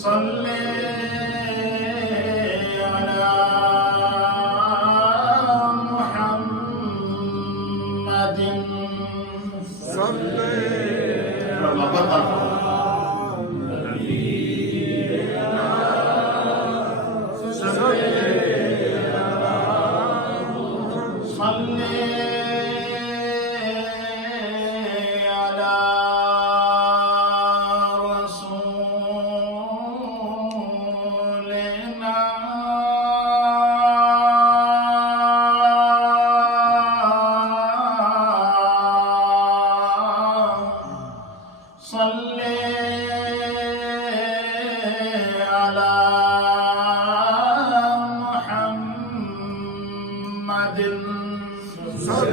صل على محمد صل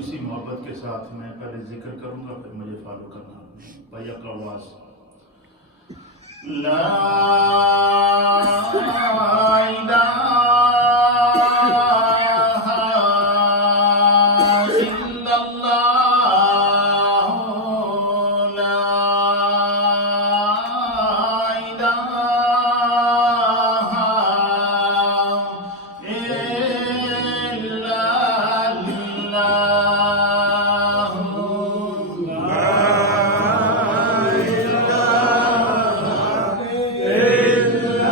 इसी मोहब्बत के साथ मैं पहले जिक्र करूंगा, फिर मुझे फॉलो करना। भैया का आवाज ला إلا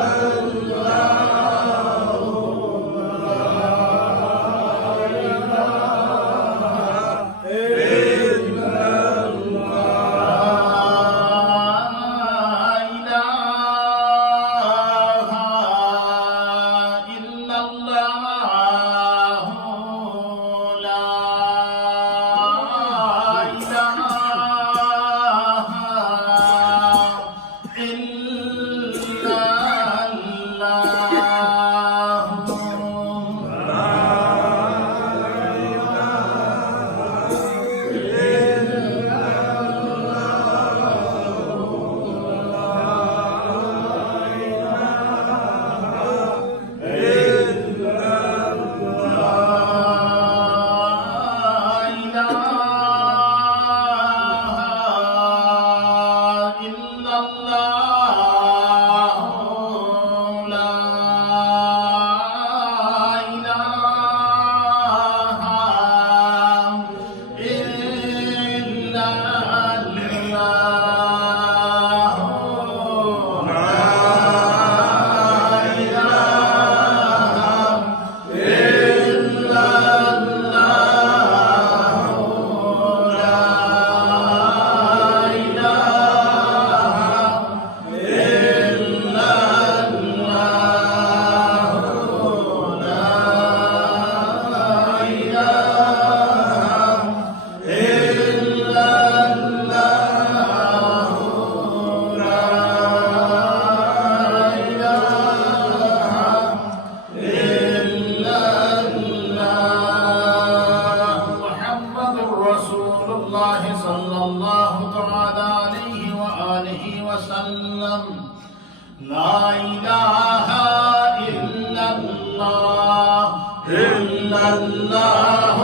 الله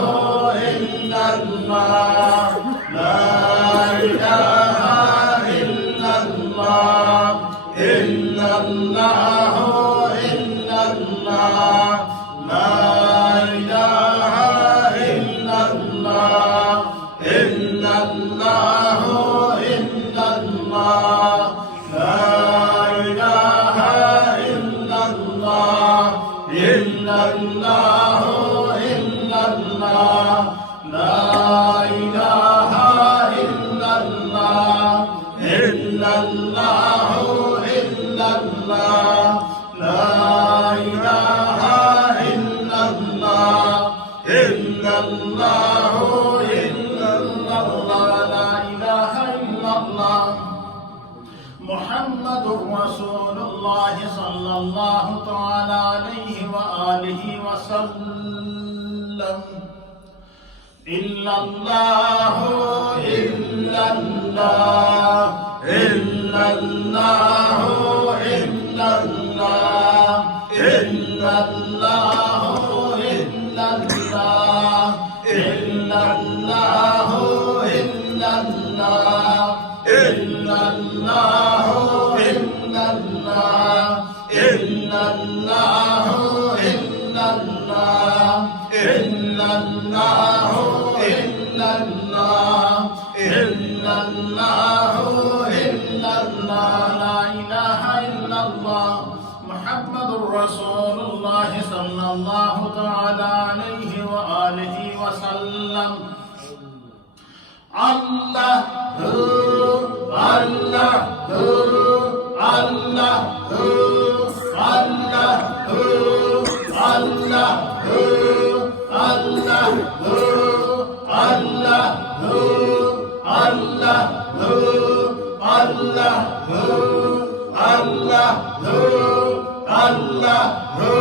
إلا الله لا إله إلا الله إلا الله إلا الله لا إله إلا الله إلا الله إلا الله لا إله إلا الله إلا الله إلا الله لا إله إلا الله إلا الله إلا الله لا إله إلا الله إلا الله إلا الله لا إله إلا الله محمد رسول الله صلى الله تعالى عليه وآله وسلم إلا الله إلا الله إلا الله إلا الله إلا الله إلا الله إلا الله إلا الله إلا الله إلا الله إلا الله إلا الله إلا الله إلا الله إلا الله إلا الله لا إله إلا الله محمد رسول الله صلى الله تعالى عليه وآله وسلم الله الله الله الله الله الله الله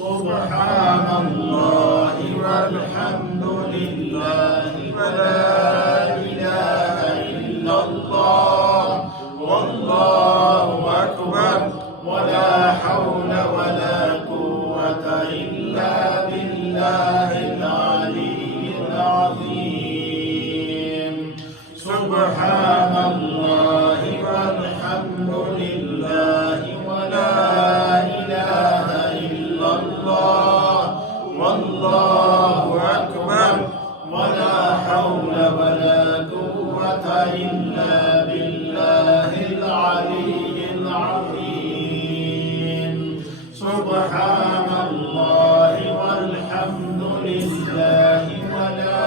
الله حول ولا قوة إلا بالله العلي العظيم سبحان الله والحمد لله ولا إله إلا الله والله أكبر ولا حول ولا قوة إلا بالله العلي العظيم سبحان الله والحمد لله ولا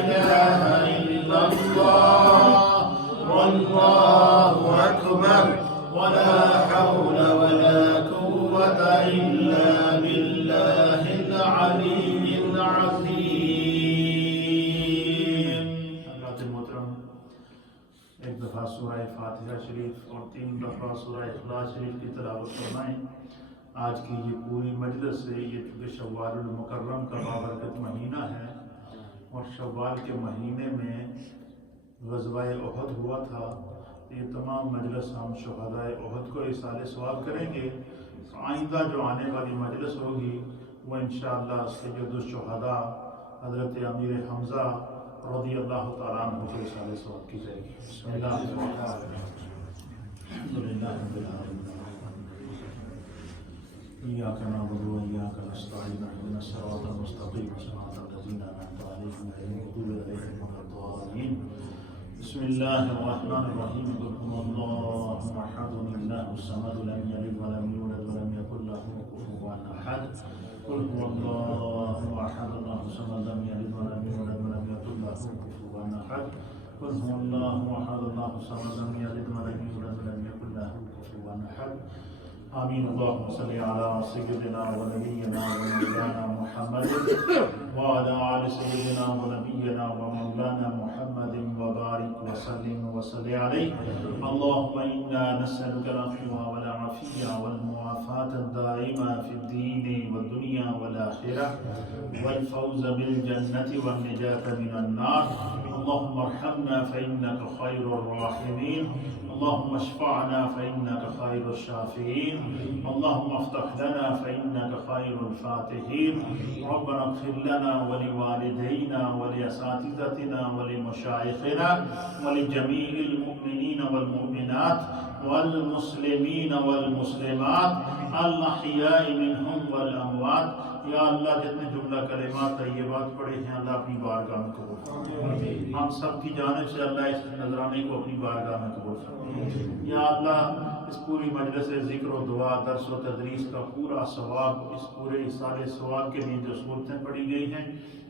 إله إلا الله والله أكبر ولا حول ولا قوة إلا بالله العلي العظيم حضرات मोहतरम एक दफ़ा सूरह फातिहा शरीफ और 3 दफ़ा सूरह इखलास शरीफ की तिलावत फरमाएं। आज की ये पूरी मजलिस से ये चूँकि शव्वालुल मुकर्रम का बाबरकत महीना है और शव्वाल के महीने में ग़ज़वाए उहद हुआ था, ये तमाम मजलिस हम शुहदाए उहद को इसाले सवाब करेंगे। आइंदा जो आने वाली मजलिस होगी वो इंशाअल्लाह सय्यदुश शुहदा हज़रत अमीर हमज़ा रज़ी अल्लाह तआला अन्हु के इसाले सवाब की जाएगी। इय्याका नअबुदु व इय्याका नस्तईन इहदिना सिरातल मुस्तक़ीम सिरातल लज़ीना अनअमता अलैहिम गैरिल मग़दूबि अलैहिम वलद्दालीन बिस्मिल्लाहिर रहमानिर रहीम क़ुल हुवल्लाहु अहद अल्लाहुस समद लम यलिद व लम यूलद व लम यकुल लहु कुफुवन अहद क़ुल हुवल्लाहु अहद अल्लाहुस समद लम यलिद व लम यूलद व लम यकुल लहु कुफुवन अहद क़ुल हुवल्लाहु अहद अल्लाहुस समद लम यलिद व लम यूलद व लम यकुल लहु कुफुवन अहद आमीन। अल्लाहुम्मा सल्लि अला सय्यिदिना व नबिय्यिना व मौलाना मुहम्मदिन व अला आलि सय्यिदिना व नबिय्यिना व मौलाना मुहम्मदिन व बारिक व सल्लिम व सल्लि अलैहि। अल्लाहुम्मा इन्ना नस्अलुका अल-अफ़्वा वल आफ़िया वल मुआफ़ात अद-दाइमा फ़िद-दीनि वद-दुनिया वल आख़िरह वल फ़ौज़ बिल जन्नति वन निजात मिनन नार। अल्लाहुम्मा अर्हमना फ़इन्नका ख़ैरुर राहिमीन। अल्लाहुम्मा अशफ़अना फ़इन्नका ख़ैरुश शाफ़िईन। अल्लाहुम्मा अफ़्तह लना फ़इन्नका ख़ैरुल फ़ातिहीन। रब्बना इग़फ़िर लना व लिवालिदैना व लिअसातिज़तिना व लिमशाइख़िना व लिजमीइल मुअ्मिनीन वल मुअ्मिनात वल मुस्लिमीन वल मुस्लिमात अल अहयाइ मिनहुम वल अमवात। या अल्लाह जितने जुमला कलिमात तय्यबात पढ़े हैं अल्लाह अपनी बारगाह में कबूल फरमाए। हम सब की जानिब से अल्लाह इस नजराने को अपनी बारगाह में कबूल फरमाए। या अल्लाह इस पूरी मजलिस ज़िक्र व दुआ दर्स व तदरीस का पूरा सवाब इस पूरे साले सवाब के लिए जो सूरतें पढ़ी गई हैं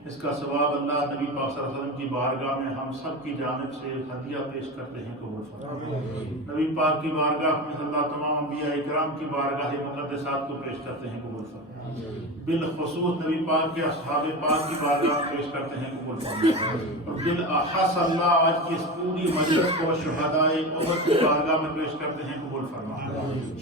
इसका सवाब अल्लाह नबी पाक सल्लल्लाहु अलैहि वसल्लम की बारगाह में हम सब की जानिब से हदिया पेश करते हैं कबूल फरमाए। नबी पाक की बारगाह में अल्लाह तमाम अंबिया इकराम की बारगाह मुक़द्दसात को पेश करते हैं कबूल फरमाए। बिलख़ुसूस नबी पाक के असहाबे पाक की बारगाह में पेश करते हैं कबूल फरमाए। और बिलअख़स अल्लाह आज की इस पूरी मजलिस को शुहदाए उहद की बारगाह में पेश करते हैं कबूल फरमाए।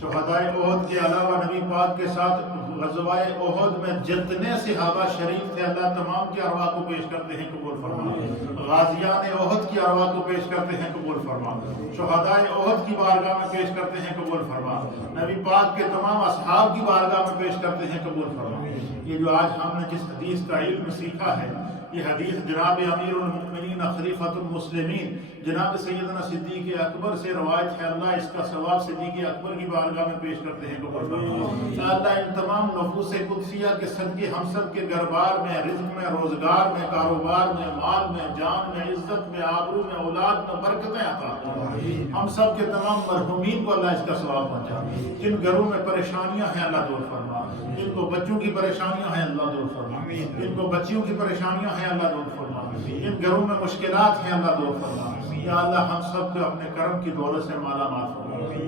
शुहदाए उहद के अलावा नबी पाक के साथ ग़ज़वाए उहद में जितने सहाबा शरीफ थे अल्लाह तमाम की अरवाह को पेश करते हैं कबूल फरमाए। गाज़ियान उहद की अरवाह को पेश करते हैं कबूल फरमाए। शुहदाए उहद की बारगाह में पेश करते हैं कबूल फरमाए। नबी पाक के तमाम असहाब की बारगाह में पेश करते हैं कबूल फरमाए। ये जो आज हमने जिस हदीस का इल्म सीखा है ये हदीस जनाब अमीरुल मुमिनीन खलीफतुल मुस्लिमीन जनाब सैयदना सिद्दीक़ अकबर से रवायत है। अल्लाह इसका सवाब सिद्दीक़ अकबर की बारगाह में पेश करते हैं कबूल फरमाए। अल्लाह इन तमाम नफूस कुदसिया के सदके हम सब के घरबार में रिज़्क़ में रोजगार में कारोबार में माल में जान में इज्जत में आबरू में औलाद में बरकतें अता फरमाए। हम सब के तमाम मरहूमीन को अल्लाह इसका सवाब पहुंचाए। जिन घरों में परेशानियां हैं अल्लाह दूर फरमाए। जिनको बच्चों की परेशानियां हैं अल्लाह दूर फरमाए। जिनको बच्चियों की परेशानियां हैं अल्लाह दूर फरमाए। जिन घरों में मुश्किलात हैं अल्लाह दूर फरमाए। या अल्लाह हम सब को अपने करम की दौलत से माला माल फरमाए।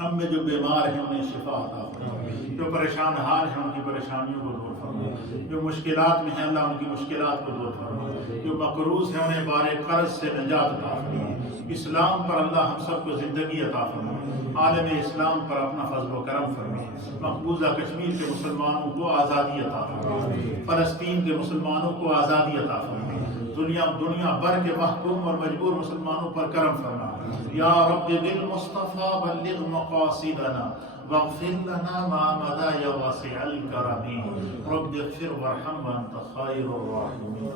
हम में जो बीमार हैं उन्हें शिफा अता फरमाए। जो परेशान हाल हैं उनकी परेशानियों को दूर फरमाए। जो मुश्किलात में हैं अल्लाह उनकी मुश्किलात को दूर फरमाए। जो मकरूज हैं उन्हें बारे कर्ज से निजात अता फरमाए। इस्लाम पर अल्लाह हम सबको जिंदगी अता फरमाए। आलम इस्लाम पर अपना फजल व करम फरमाए। मकबूजा कश्मीर के मुसलमानों को आज़ादी अता फरमाए। फ़लस्तीन के मुसलमानों को आज़ादी अता फरमाए। दुनिया भर के महकूम और मजबूर मुसलमानों पर करम फरमा। या रब्बि बिल मुस्तफा बल्लिग मकासिदना वग़फिर लना मा मदा या वासिअल करमी रब्बिग़फिर वरहम व अंत खैरुर राहिमीन।